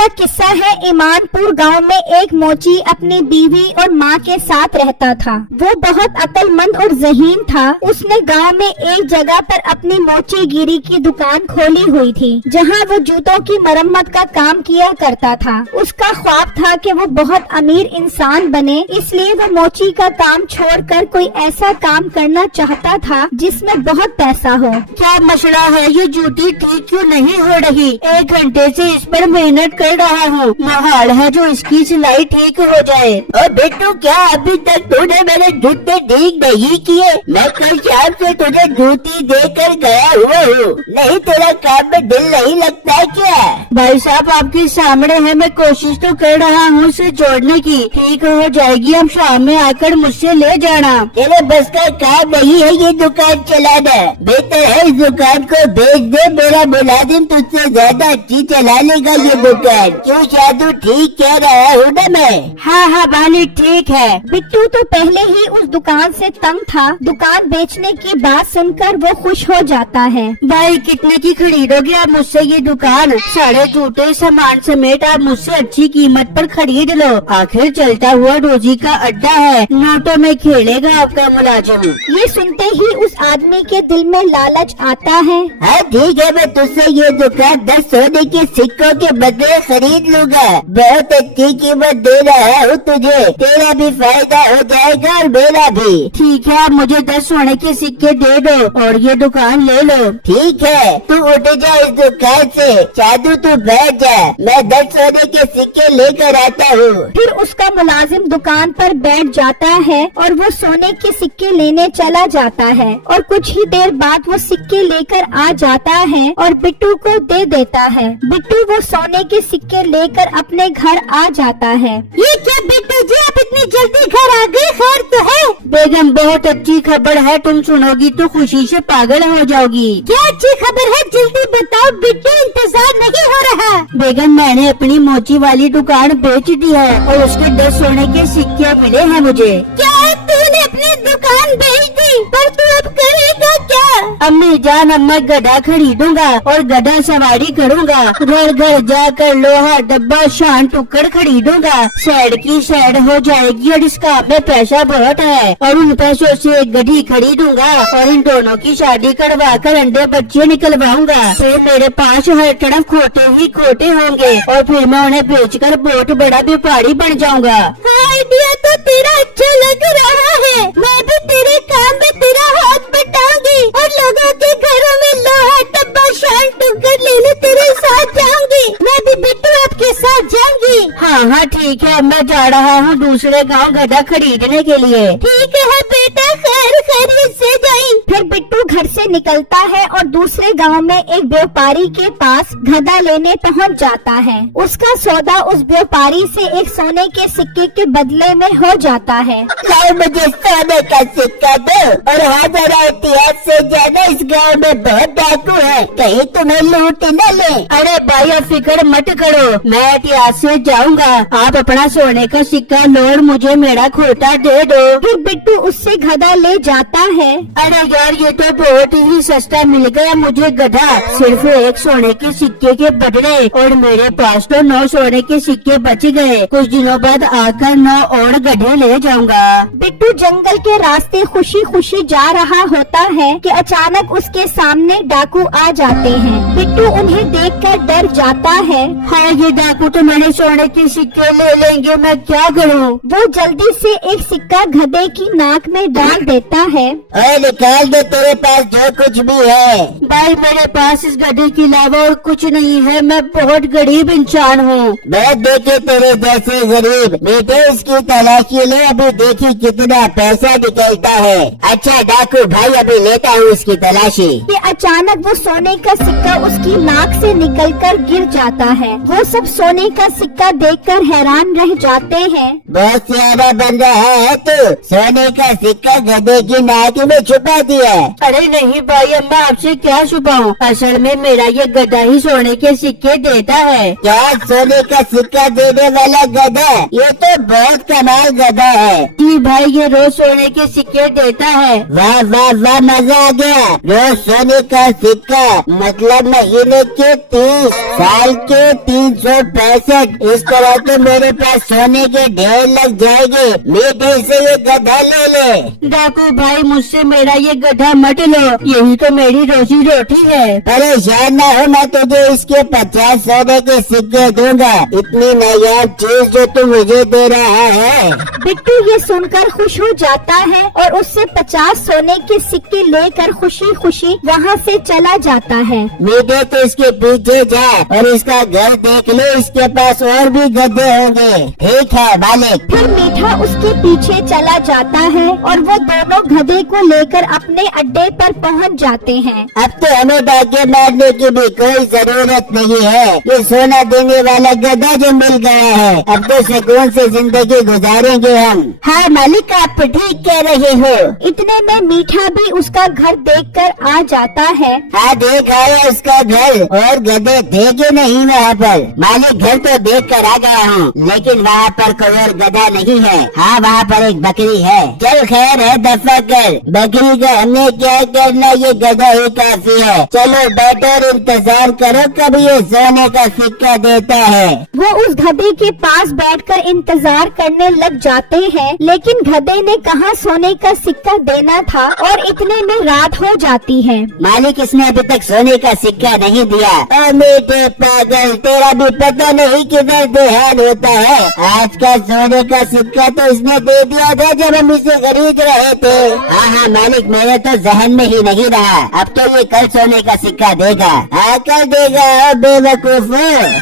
का किस्सा है। ईमानपुर गांव में एक मोची अपनी बीवी और माँ के साथ रहता था। वो बहुत अक्लमंद और ज़हीन था। उसने गांव में एक जगह पर अपनी मोचीगिरी की दुकान खोली हुई थी, जहां वो जूतों की मरम्मत का काम किया करता था। उसका ख्वाब था कि वो बहुत अमीर इंसान बने, इसलिए वो मोची का काम छोड़कर कोई ऐसा काम करना चाहता था जिसमें बहुत पैसा हो। क्या मसला है? ये जूती ठीक क्यों नहीं हो रही? 1 घंटे से इस पर मेहनत कर रहा हूँ। महाल है जो इसकी सिलाई ठीक हो जाए। और बेटू, क्या अभी तक तूने मेरे जूते ठीक नहीं किए? मैं कल शाम से तुझे जूती देकर गया हुआ हूँ। नहीं, तेरा काम में दिल नहीं लगता है क्या? भाई साहब, आपके सामने है, मैं कोशिश तो कर रहा हूँ उसे जोड़ने की। ठीक हो जाएगी, हम शाम में आकर मुझसे ले जाना। तेरे बस का काम नहीं है ये दुकान चलाना। बेहतर है इस दुकान को बेच दे। मेरा मुलाजिम तुझसे ज्यादा अच्छी चला लेगा ये दुकान। क्यों शादू, ठीक कह रहा हूँ ना मैं? हाँ बाली, ठीक है। बिट्टू तो पहले ही उस दुकान से तंग था। दुकान बेचने की बात सुनकर वो खुश हो जाता है। भाई, कितने की खरीदोगे आप मुझसे ये दुकान? सारे जूते सामान समेत आप मुझसे अच्छी कीमत पर खरीद लो। आखिर चलता हुआ रोजी का अड्डा है, नोटों में खेलेगा आपका मुलाजिम। ये सुनते ही उस आदमी के दिल में लालच आता है। हाँ ठीक है, मैं तुझसे ये दुकान 10 सोने के सिक्कों के बदले खरीद लूंगा। बहुत अच्छी कीमत दे रहा हूँ तुझे। तेरा भी फायदा हो जाएगा और मेरा भी। ठीक है, आप मुझे 10 सोने के सिक्के दे दो और ये दुकान ले लो। ठीक है, तू उठ जा इस दुकान से। जादू, तू बैठ जा, मैं 10 सोने के सिक्के लेकर आता हूँ। फिर उसका मुलाजिम दुकान पर बैठ जाता है और वो सोने के सिक्के लेने चला जाता है। और कुछ ही देर बाद वो सिक्के लेकर आ जाता है और बिट्टू को दे देता है। बिट्टू वो सोने के सिक्के लेकर अपने घर आ जाता है। ये क्या बिट्टू जी, आप इतनी जल्दी घर आ गए? खैर तो है? बेगम, बहुत अच्छी खबर है, तुम सुनोगी तो खुशी से पागल हो जाओगी। क्या अच्छी खबर है? जल्दी बताओ बिट्टू, इंतजार नहीं हो रहा। बेगम, मैंने अपनी मोची वाली दुकान बेच दी है और उसके 10 सोने के सिक्के मिले हैं मुझे। क्या तूने अपनी दुकान बेच दी? पर तू अब करेगा क्या? अम्मी जान, अब मैं गधा खरीदूंगा और गधा सवारी करूंगा। घर घर जाकर लोहा डब्बा शान टुकड़ खरीदूंगा। साइड की साइड हो जाएगी और इस काम में पैसा बहुत है। और उन पैसों से एक गधी खरीदूंगा और इन दोनों की शादी करवा कर अंडे बच्चे निकलवाऊंगा। फिर मेरे पास हर तरफ खोटे ही खोटे होंगे और फिर मैं उन्हें बेचकर बहुत बड़ा व्यापारी बन जाऊंगा। आइडिया तो तेरा अच्छा लग रहा है। मैं भी तेरे काम में तेरा हाथ बटाऊंगी और लोगों के घरों में लोहा डब्बा शान टुकड़ लेने तेरे साथ जाऊंगी। मैं भी बिट्टू आपके साथ जाऊंगी। हाँ ठीक है, मैं जा रहा हूँ दूसरे गांव गधा खरीदने के लिए। ठीक है बेटा, खैर खैरियत से जाई। फिर बिट्टू घर से निकलता है और दूसरे गांव में एक व्यापारी के पास गधा लेने पहुंच जाता है। उसका सौदा उस व्यापारी से एक सोने के सिक्के के बदले में हो जाता है। लाओ मुझे सोने का सिक्का दो। और हाँ, जरा इतिहास से ज्यादा इस गांव में बहुत डाकू है, कहीं तुम्हें लूट न ले। अरे भाई, अब फिक्र मत करो, मैं इतिहास से जाऊंगा। आप अपना सोने का सिक्का लो और मुझे मेरा खोटा दे दो। फिर बिट्टू उससे गधा ले जाता है। अरे यार, ये तो बहुत ही सस्ता मिल गया मुझे गधा, सिर्फ 1 सोने के सिक्के के बदले। और मेरे पास तो 9 सोने के सिक्के बच गए। कुछ दिनों बाद आकर 9 और गधे ले जाऊंगा। बिट्टू जंगल के रास्ते खुशी खुशी जा रहा होता है कि अचानक उसके सामने डाकू आ जाते हैं। बिट्टू उन्हें देखकर डर जाता है। हाँ, ये डाकू तो मेरे सोने के सिक्के ले लेंगे, मैं क्या करूँ? वो जल्दी से एक सिक्का गधे की नाक में डाल देता है। और निकाल दे तेरे पास जो कुछ भी है। भाई, मेरे पास इस गधे के अलावा और कुछ नहीं है, मैं बहुत गरीब इंसान हूँ। मैं देखे तेरे जैसे गरीब बेटे, इसकी तलाशी ले, अभी देखी कितना पैसा निकलता है। अच्छा डाकू भाई, अभी लेता हूँ इसकी तलाशी। कि अचानक वो सोने का सिक्का उसकी नाक से निकलकर गिर जाता है। वो सब सोने का सिक्का देख देखकर हैरान रह जाते हैं। बहुत सियारा बन रहा है तू, सोने का सिक्का गधे की नाक में छुपा दिया। अरे नहीं भाई अम्मा, आपसे क्या छुपाऊं, असल में मेरा ये गधा ही सोने के सिक्के देता है। क्या सोने का सिक्का देने वाला गधा? ये तो बहुत कमाल गधा है। जी भाई, ये रोज सोने के सिक्के देता है। वाह वाह वाह, मजा आ गया। रोज सोने का सिक्का मतलब महीने के 30, साल के 365। इस तरह तो मेरे पास सोने के ढेर लग जाएंगे। मेरे से ये गधा ले ले। डाकू भाई, मुझसे मेरा ये गधा मत लो, यही तो मेरी रोजी रोटी है। परेशान न हो, मैं तुझे इसके 50 सोने के सिक्के दूंगा। इतनी नायाब चीज जो तू मुझे दे रहा है। बिट्टू ये सुनकर खुश हो जाता है और उससे 50 सोने के सिक्के लेकर खुशी खुशी वहाँ से चला जाता है। मीठे तो इसके पीछे जा और इसका घर देख ले, इसके पास और भी गधे होंगे। ठीक है मालिक। फिर मीठा उसके पीछे चला जाता है और वो दोनों गधे को लेकर अपने अड्डे पर पहुँच जाते हैं। अब तो हमें डाके मारने की भी कोई जरूरत नहीं है। ये सोना देने वाला गधा जो मिल गया है, अब तो सुकून से जिंदगी गुजारेंगे हम। हाँ मालिक, आप ठीक कह रहे हो। इतने में मीठा भी उसका घर देखकर आ जाता है। हाँ देख आया उसका घर, और गधे थे कि नहीं वहाँ पर? मालिक घर तो देख कर आ गया हूँ, लेकिन वहाँ पर कोई और गधा नहीं है। हाँ वहाँ पर एक बकरी है। चल खैर है, दफा कर। बकरी का हमने क्या करना, ये गधा ही काफी है। चलो बैठो और इंतजार करो कभी ये सोने का सिक्का देता है। वो उस गधे के पास बैठकर इंतजार करने लग जाते हैं, लेकिन गधे ने कहाँ सोने का सिक्का देना था और इतने में रात हो जाती है। मालिक इसने अभी तक सोने का सिक्का नहीं दिया। मीठे पागल, तेरा भी पता नहीं किधर ध्यान होता है। आज का सोने का सिक्का तो इसने दे दिया था जब हम इसे खरीद रहे थे। हाँ हाँ मालिक, मेरे तो जहन में ही नहीं रहा। अब तो ये कल सोने का सिक्का देगा। हाँ कल देगा बेवकूफ।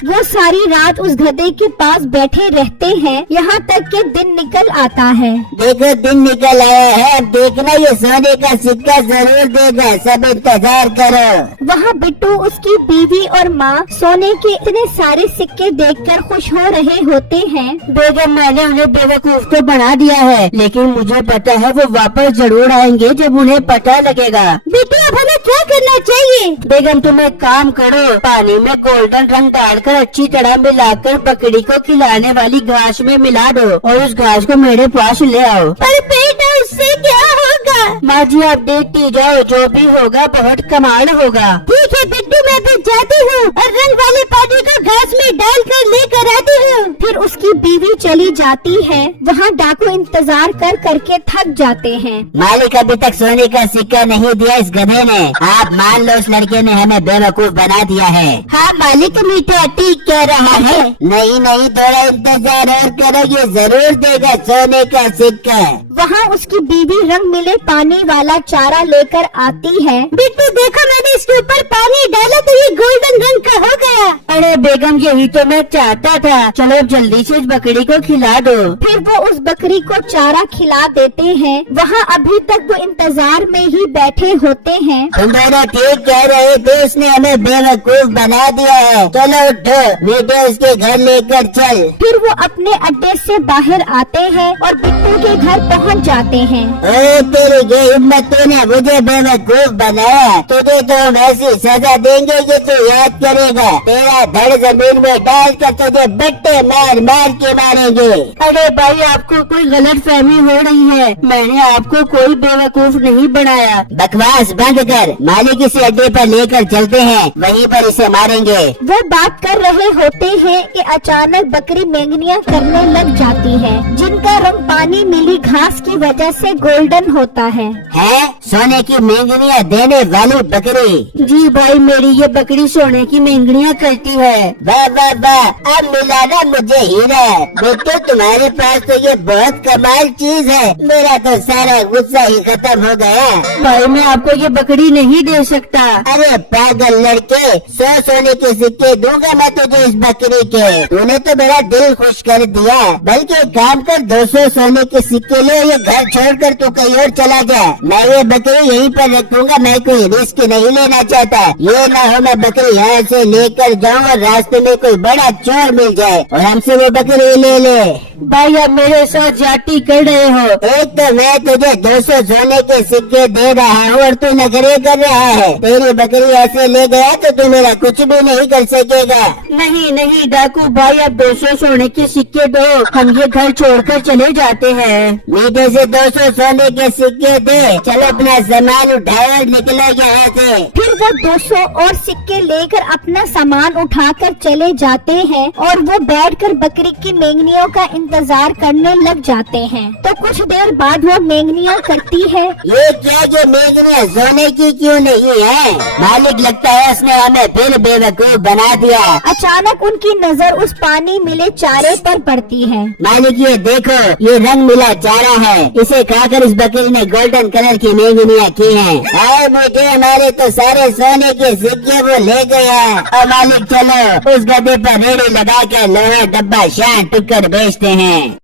वो सारी रात उस गधे के पास बैठे रहते हैं, यहाँ तक कि दिन निकल आता है। देखो दिन निकल आया है, अब देखना ये सोने का सिक्का जरूर देगा। सब इंतजार करो। वहाँ बिट्टू, उसकी बीवी और माँ सोने के इतने सारे सिक्के देखकर खुश हो रहे होते हैं। बेगम, मैंने उन्हें बेवकूफ तो बना दिया है, लेकिन मुझे पता है वो वापस जरूर आएंगे जब उन्हें पता लगेगा। बेटा अब हमें क्या करना चाहिए? बेगम तुम एक काम करो, पानी में गोल्डन रंग डालकर अच्छी तरह मिलाकर बकरी को खिलाने वाली घास में मिला दो और उस घास को मेरे पास ले आओ। पर बेटा उससे क्या होगा? माँ जी आप देखती जाओ, जो भी होगा बहुत कमाल होगा। ठीक है बिट्टू, मैं भी जाती हूँ और रंग वाले पानी को घास में डालकर लेकर आती हूँ। फिर उसकी बीवी चली जाती है। वहाँ डाकू इंतजार कर करके थक जाते हैं। मालिक अभी तक सोने का सिक्का नहीं दिया इस गधे ने। आप मान लो उस लड़के ने हमें बेवकूफ बना दिया है। हाँ मालिक, मीठा ठीक कह रहा है। नहीं नहीं, थोड़ा इंतजार और करो, ये जरूर देगा सोने का सिक्का। वहाँ उसकी बीवी रंग मिले पानी वाला चारा लेकर आती है। बिट्टू देखो, मैंने इसके ऊपर पानी डाला तो ये गोल्डन रंग का हो गया। अरे बेगम यही तो मैं चाहता था। चलो जल्दी से इस बकरी को खिला दो। फिर वो उस बकरी को चारा खिला देते हैं। वहाँ अभी तक वो इंतजार में ही बैठे होते हैं। तुम दोनों ठीक कह रहे थे, उसने हमें बेवकूफ बना दिया है। चलो उठो, मीठे उसके घर लेकर चल। फिर वो अपने अड्डे से बाहर आते हैं और बिट्टू के घर पहुँच जाते हैं। ओ तेरी ये हिम्मत, तूने मुझे बेवकूफ बनाया। तुझे तो हम ऐसी सजा देंगे कि तू याद करेगा। तेरा धड़ जमीन में डाल कर तुझे बट्टे मार मार के मारेंगे। अरे भाई आपको कोई गलत फहमी हो रही है, मैंने आपको कोई बेवकूफ नहीं बनाया। बकवास बंद कर, मालिक इसे अड्डे पर लेकर चलते हैं, वहीं पर इसे मारेंगे। वो बात कर रहे होते हैं कि अचानक बकरी मेंगनियां करने लग जाती है, जिनका रंग पानी मिली घास की वजह से गोल्डन होता है। सोने की मेंगनियां देने वाली बकरी। जी भाई, मेरी ये बकरी सोने की मेंगनियां करती है। वाह वाह वाह, अब मिला ना मुझे हीरा। बेटे तुम्हारे पास तो ये बहुत कमाल चीज है, मेरा तो सारा गुस्सा ही खत्म हो गया। भाई मैं आपको ये बकरी नहीं दे सकता। अरे पागल लड़के, 100 सोने के सिक्के दूंगा मैं तुझे इस बकरी के। तूने तो मेरा दिल खुश कर दिया। बल्कि एक काम कर, 200 सोने के सिक्के ले, ये घर छोड़कर तू कहीं और चला जा। मैं ये बकरी यहीं पर रखूंगा, मैं कोई रिस्क नहीं लेना चाहता। ये ना हो मैं बकरी यहाँ से लेकर जाऊँ और रास्ते में कोई बड़ा चोर मिल जाए और हमसे वो बकरी ले ले। भाई आप मेरे साथ जाती कर रहे हो। एक तो मैं तुझे 200 सोने के सिक्के दे रहा हूँ और तू नखरे कर रहा है। तेरी बकरी ऐसे ले गया तो तू मेरा कुछ भी नहीं कर सकेगा। नहीं नहीं डाकू भाई, आप 200 सोने के सिक्के दो, हम ये घर छोड़कर चले जाते हैं। मीठे से 200 सोने के सिक्के दे, चलो अपना सामान उठाओ और निकलो यहाँ से। फिर वो 200 और सिक्के लेकर अपना सामान उठाकर चले जाते हैं और वो बैठकर बकरी की मेंगनियों का इंतजार करने लग जाते हैं। तो कुछ देर बाद वो मेंगनियाँ करती है, ये क्या जो मेघनिया सोने की क्यों नहीं है? मालिक लगता है उसने हमें फिर बेवकूफ बना दिया। अचानक उनकी नजर उस पानी मिले चारे पर पड़ती है। मालिक ये देखो, ये रंग मिला चारा है, इसे खाकर इस बकरी ने गोल्डन कलर की मेघनिया की है। आए मुझे, हमारे तो सारे सोने के सिक्के वो ले गया। और मालिक चलो उस गधे पर रेड़ी लगा कर लोहा डब्बा शान टुक्कर बेचते हैं।